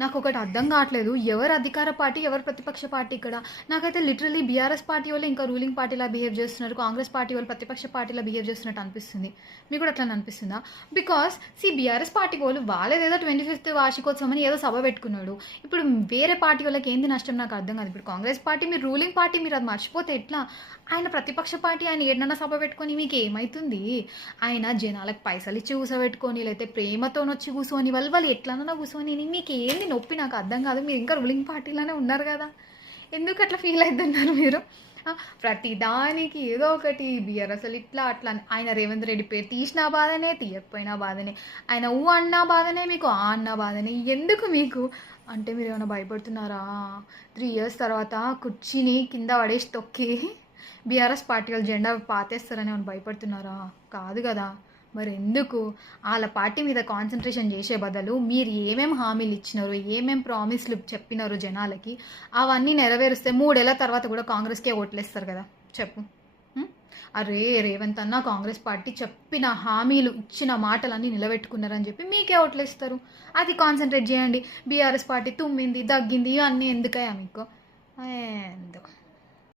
నాకు ఒకటి అర్థం కావట్లేదు, ఎవరు అధికార పార్టీ ఎవరు ప్రతిపక్ష పార్టీ ఇక్కడ? నాకైతే లిటరలీ బీఆర్ఎస్ పార్టీ వాళ్ళు ఇంకా రూలింగ్ పార్టీలా బిహేవ్ చేస్తున్నారు, కాంగ్రెస్ పార్టీ వాళ్ళు ప్రతిపక్ష పార్టీలా బిహేవ్ చేస్తున్నట్టు అనిపిస్తుంది. మీకు కూడా అట్లా అనిపిస్తుందా? బికాస్ బీఆర్ఎస్ పార్టీ వాళ్ళు వాళ్ళేదేదో 25th వార్షికోత్సవం అని ఏదో సభ పెట్టుకున్నాడు. ఇప్పుడు వేరే పార్టీ వాళ్ళకి ఏంది నష్టం నాకు అర్థం కాదు. ఇప్పుడు కాంగ్రెస్ పార్టీ మీరు రూలింగ్ పార్టీ, మీరు అది మర్చిపోతే ఎట్లా? ఆయన ప్రతిపక్ష పార్టీ, ఆయన ఏడన్నా సభ పెట్టుకొని మీకు ఏమవుతుంది? ఆయన జనాలకు పైసలు ఇచ్చి కూర్చోబెట్టుకొని, లేకపోతే ప్రేమతో వచ్చి కూర్చొని వాళ్ళు ఎట్లన్నా కూర్చొని మీకు ఏంది నొప్పి నాకు అర్థం కాదు. మీరు ఇంకా రూలింగ్ పార్టీలోనే ఉన్నారు కదా, ఎందుకు అట్లా ఫీల్ అవుతున్నారు మీరు? ప్రతి దానికి ఏదో ఒకటి బియర్ అసలు ఇట్లా అట్లా. ఆయన రేవంత్ రెడ్డి పేరు తీసినా బాధనే, తీయకపోయినా బాధనే. ఆయన ఊ అన్నా బాధనే, మీకు ఆ అన్నా బాధనే. ఎందుకు మీకు అంటే మీరు ఏమైనా భయపడుతున్నారా? 3 years తర్వాత కుర్చీని కింద పడేసి తొక్కి బీఆర్ఎస్ పార్టీ వాళ్ళు జెండా పాతేస్తారని ఏమైనా భయపడుతున్నారా? కాదు కదా. మరి ఎందుకు వాళ్ళ పార్టీ మీద కాన్సన్ట్రేషన్ చేసే బదులు మీరు ఏమేమి హామీలు ఇచ్చినారు, ఏమేమి ప్రామిస్లు చెప్పినారు జనాలకి, అవన్నీ నెరవేరుస్తే 3 ఏళ్ల తర్వాత కూడా కాంగ్రెస్కే ఓట్లేస్తారు కదా. చెప్పు. అరే రేవంత్ అన్న కాంగ్రెస్ పార్టీ చెప్పిన హామీలు ఇచ్చిన మాటలన్నీ నిలబెట్టుకున్నారని చెప్పి మీకే ఓట్లేస్తారు. అది కాన్సన్ట్రేట్ చేయండి. బీఆర్ఎస్ పార్టీ తుమ్మింది దగ్గింది ఇవన్నీ ఎందుకయ్యా మీకు? ఎందుకు?